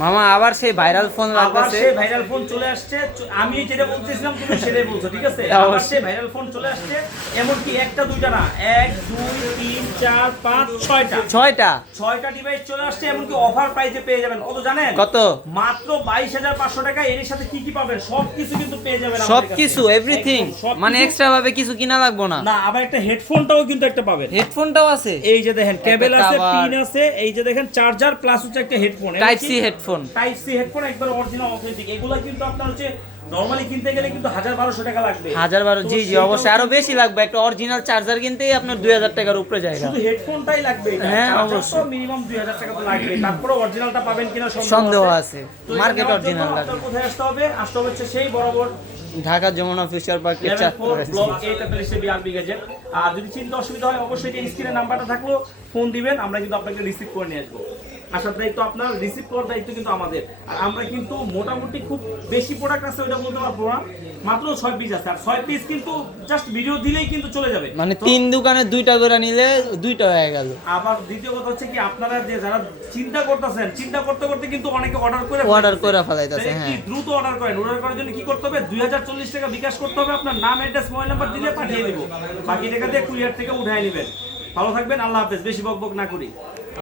মামা আবার সেই ভাইরাল ফোন আবার লাগতেছে। সেই ভাইরাল ফোন চলে আসছে, আমি যেটা বলতেছিলাম তুমি সেটাই বলছো, ঠিক আছে? আবার সেই ভাইরাল ফোন চলে আসছে, এমনকি একটা দুইটা না, 1 2 3 4 5 6টা 6টা ডিভাইস চলে আসছে, এমনকি অফার প্রাইসে পেয়ে যাবেন। কত জানেন? কত? মাত্র 22,500 টাকা। এর সাথে কি কি পাবেন সবকিছু কিন্তু পেয়ে যাবেন আমাদের কাছে। সবকিছু এভরিথিং, একদম, সবকিছু। মানে এক্সট্রা ভাবে কিছু কিনা লাগবে না। না, আবার একটা হেডফোনটাও কিন্তু একটা পাবেন। হেডফোনটাও আছে, এই যে দেখেন কেবল আছে, cover। পিন আছে, এই যে দেখেন চার্জার প্লাস হচ্ছে একটা headphone, type C headphone. Type C headphone, একবার অরিজিনাল অথেন্টিক। এগুলো কিন্তু আপনার হচ্ছে নরমালি কিনতে গেলে কিন্তু 1000-1200 টাকা লাগবে। 1012, তো জি জি সেটাও অবশ্যই আরো কিন্তু বেশি লাগবে। একটা অরিজিনাল চার্জার কিনতেই আপনার 2000 টাকার উপরে যায়। শুধু হেডফোনটাই লাগবে। হ্যাঁ, চার্জার অবশ্যই। তো মিনিমাম 2000 টাকা তো লাগবে। তারপরে অরিজিনালটা পাবেন কিনা সন্দেহ আছে, তো এটা মার্কেট নেওয়ার অরিজিনাল জন্য লাগবে। আপনার কোথায় আসতে হবে? আসতে হবে হচ্ছে সেই বরাবর ঢাকা যমুনা ফিউচার পার্কের 11 ব্লক 8 বিআরবি গ্যাজেট। আর যদি চিন্তা অসুবিধা হয় অবশ্যই এই স্ক্রিনে নাম্বারটা থাকলো, ফোন দিবেন, আমরা কিন্তু আপনাকে রিসিভ করে নিয়ে আসবো। আসার দায়িত্ব আপনার, রিসিভ করার দায়িত্ব কিন্তু আমাদের। আর আমরা কিন্তু মোটামুটি খুব বেশি প্রোডাক্ট আছে ওইটা বলতে পারবো না, মাত্র 6 পিস আছে। আর 6 পিস কিন্তু জাস্ট ভিডিও দিলেই কিন্তু চলে যাবে। মানে 3 দোকানে 2টা করে নিলে 2টা হয়ে গেল। আবার দ্বিতীয় কথা হচ্ছে কি, আপনারা যে যারা চিন্তা করতেছেন, চিন্তা করতে করতে কিন্তু অনেকে অর্ডার করে ফেলাইতেছে। কি হ্যাঁ, দ্রুত অর্ডার করেন। অর্ডার করার জন্য কি করতে হবে? 2040 টাকা বিকাশ করতে হবে, আপনার নাম, অ্যাড্রেস, মোবাইল নাম্বার দিলে পাঠিয়ে দিব। বাকি টাকা দিয়ে কুরিয়ার থেকে উঠায় নেবেন। ভালো থাকবেন, আল্লাহ হাফেজ। বেশি বকবক না করি।